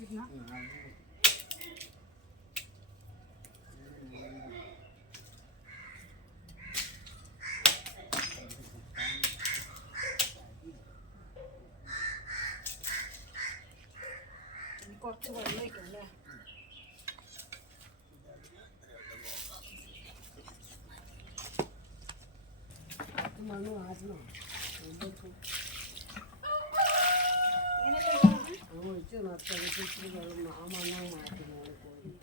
ఇట్నా മണ്ണ് ഒഴിക്കണം ഒഴിച്ച് വെള്ളം ആ മണ്ണാണ് മാറ്റുന്നത് കോഴിക്കൊണ്ടിട്ട്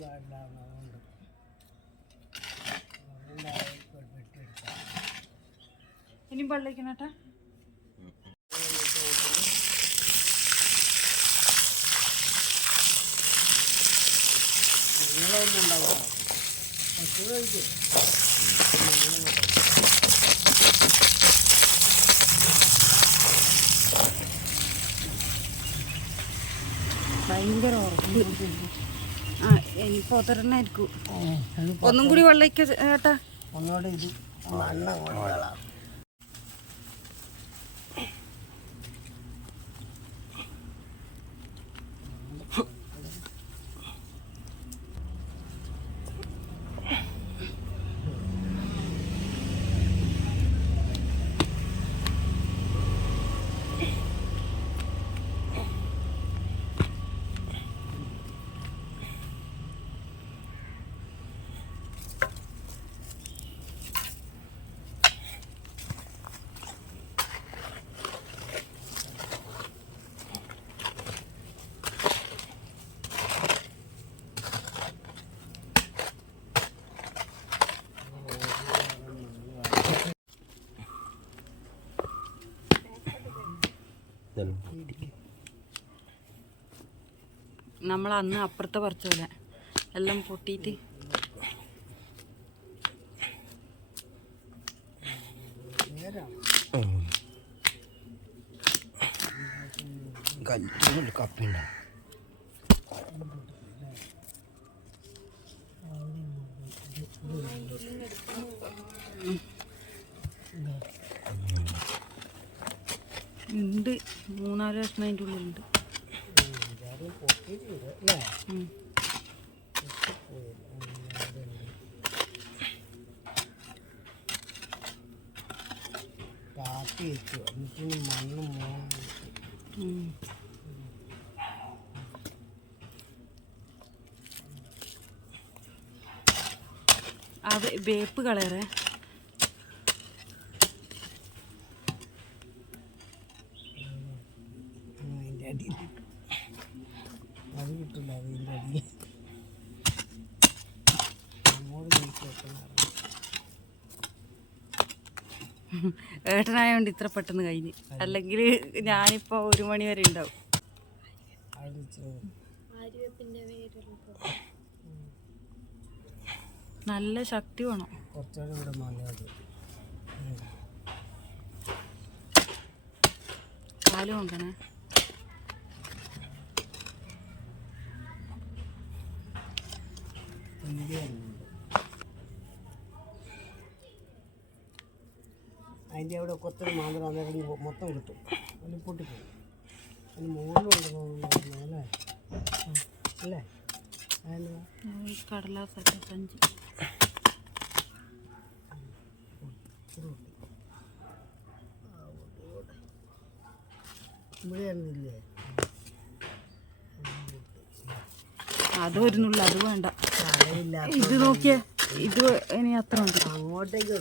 എടുക്കാൻ പാടില്ല അതുകൊണ്ട് അതുകൊണ്ടായി വെട്ടിയെടുക്കാം ഇനിയും വെള്ളം ഒഴിക്കണം ഉണ്ടാവില്ല ഭയങ്കര ഉറപ്പ്. ആ ഇനിയിപ്പോ ഒന്നും കൂടി വെള്ളം ചേട്ടാ നല്ല ഇത്. മണ്ണ് നമ്മൾ അന്ന് അപ്പുറത്തെ പറിച്ച പോലെ. എല്ലാം പൊട്ടിയിട്ട്. കപ്പിണ്ട. ഉണ്ട്. മൂന്നാൽ കഷ്ണം അതിന്റെ ഉള്ളിലുണ്ട്. അല്ലേ ഉം. കാപ്പി വെച്ചു എന്നിട്ട് മണ്ണ് ഉം. ആ വേ- വേപ്പ് കളയറേ ഏട്ടനായോണ്ട് ഇത്ര പെട്ടെന്ന് കഴിഞ്ഞ്. അല്ലെങ്കിൽ ഞാനിപ്പോൾ ഒരു മണി വരെ ഉണ്ടാവും. നല്ല ശക്തി വേണം. കാൽ കൊണ്ടനെ വരുന്നുണ്ട് അതിന്റെ അവിടെ കൊത്തൊരു അന്നേരം മൊത്തം കിട്ടും. അതിന് പൊട്ടിപ്പോകും അതിന് മുകളിലുണ്ട് അല്ലേ? അല്ലേ? കടലാസൊക്കെ സഞ്ചി അതൊരു നുള്ള അത് വേണ്ട. ഇത് നോക്കിയേ ഇത് ഇനി അത്ര ഉണ്ട് അങ്ങോട്ടേക്ക്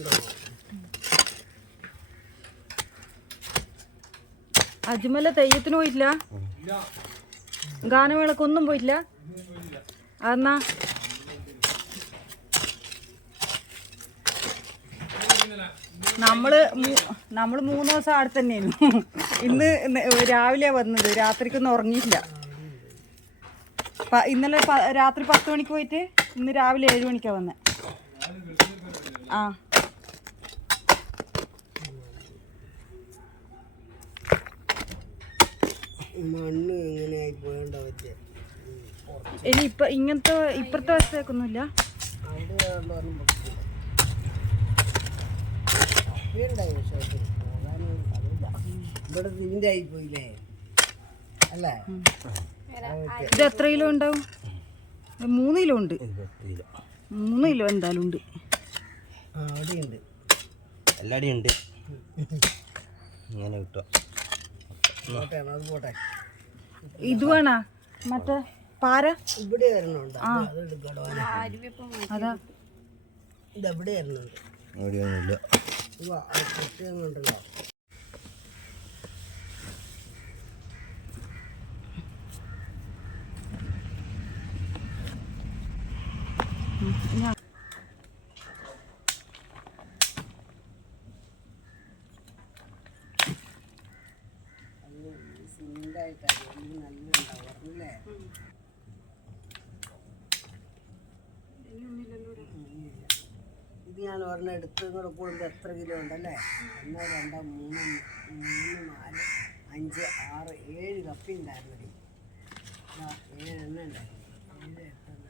അജ്മല തെയ്യത്തിന് പോയില്ല ഗാനമേളക്കൊന്നും പോയില്ല എന്നാ. നമ്മൾ നമ്മൾ മൂന്ന് ദിവസം അവിടെ തന്നെയായിരുന്നു ഇന്ന് രാവിലെ വന്നത്. രാത്രിക്കൊന്നും ഉറങ്ങിയില്ല ഇന്നലെ രാത്രി പത്ത് മണിക്ക് പോയിട്ട് ഇന്ന് രാവിലെ ഏഴ് മണിക്കാണ് വന്നെ. ആ. മണ്ണ് എങ്ങനെയായി പോയണ്ട പറ്റിയ. ഇനി ഇപ്പൊ ഇങ്ങനത്തെ ഇപ്പുറത്തെ വശത്തേക്കൊന്നുമില്ല. ഇവിടെ ഇതിന്റെ ആയി പോയില്ലേ? അല്ലേ? ഇത് എത്ര കിലോ ഉണ്ടാവും? മൂന്ന് കിലോ ഉണ്ട്. മൂന്ന് കിലോ എന്തായാലും ഉണ്ട്. അവിടെയുണ്ട്. എല്ലാടിയും ഉണ്ട്. ഇങ്ങനെ കിട്ടുക. ഇത് വേണ? മറ്റേ പാര? ഇവിടെ വരണുണ്ട്. അത് വരുന്നുണ്ട് എവിടെയൊന്നുമില്ല കുട്ടിയൊന്നുണ്ടല്ലോ നല്ല ഉണ്ടാവും അല്ലേ ഇത് ഞാൻ ഒരെണ്ണം എടുത്ത് കൂടെ കൂടുമ്പോൾ എത്ര കിലോ ഉണ്ടല്ലേ? ഒന്ന് രണ്ട് മൂന്ന് മൂന്ന് നാല് അഞ്ച് ആറ് ഏഴ് കപ്പി ഉണ്ടായിരുന്നു ഏഴെണ്ണ ഉണ്ടായിരുന്നു. ഏഴ് എട്ട് എണ്ണ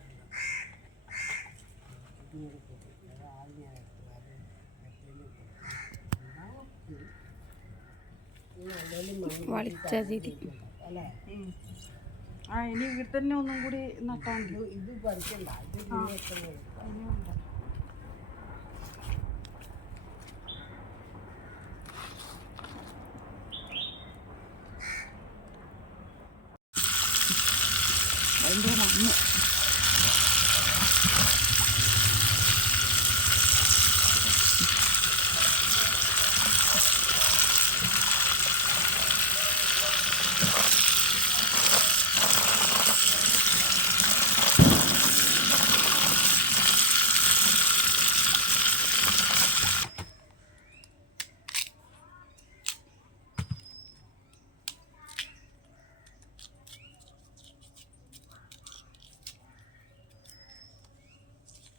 ഇത് കൂടെ കൂട്ടി. അത് ആദ്യം ഞാൻ എടുത്തു. അത് എത്രയും ഉണ്ടാവും അല്ലേ? ആ ഇനി ഇവിടെ തന്നെ ഒന്നും കൂടി നട്ടാണ്ട് ഇത് ഇത് പറിക്കണ്ട. ഇത്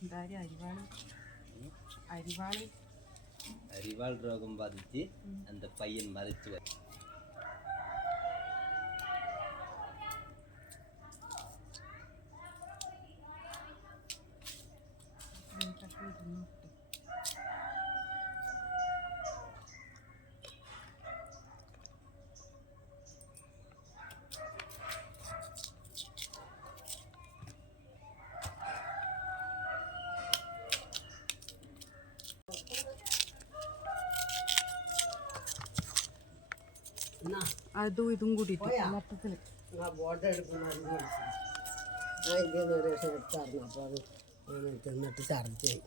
എന്തായാലും അരിവാള് അരിവാള് അരിവാൾ രോഗം ബാധിച്ച് அந்த പയ്യൻ മരിച്ചു പോയി. എന്നാ അതും ഇതും കൂടിയിട്ട് മൊത്തത്തിൽ ചെന്നിട്ട് ചാർജ് ചെയ്യും.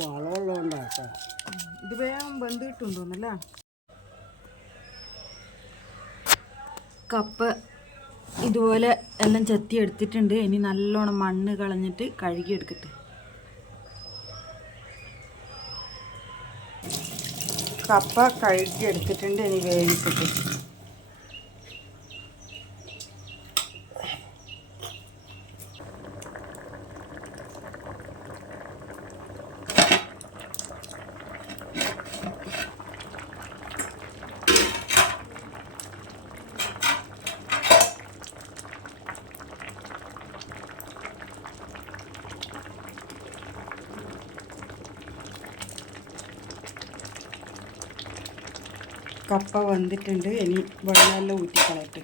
വളമുള്ളതുകൊണ്ടാണ് ഇത് വേഗം ബന്ധു കിട്ടുണ്ടോന്നല്ലേ കപ്പ ഇതുപോലെ എല്ലാം ചെത്തി എടുത്തിട്ടുണ്ട്. ഇനി നല്ലോണം മണ്ണ് കളഞ്ഞിട്ട് കഴുകി എടുക്കട്ടെ. കപ്പ കഴുകി എടുത്തിട്ടുണ്ട്. ഇനി വേവിച്ചിട്ട്. കപ്പ വന്നിട്ടുണ്ട്. ഇനി വെള്ളമെല്ലാം ഊറ്റിക്കളയട്ട്.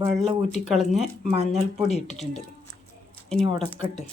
വെള്ളം ഊറ്റിക്കളഞ്ഞ് മഞ്ഞൾപ്പൊടി ഇട്ടിട്ടുണ്ട്. ഇനി ഉടക്കട്ടെ.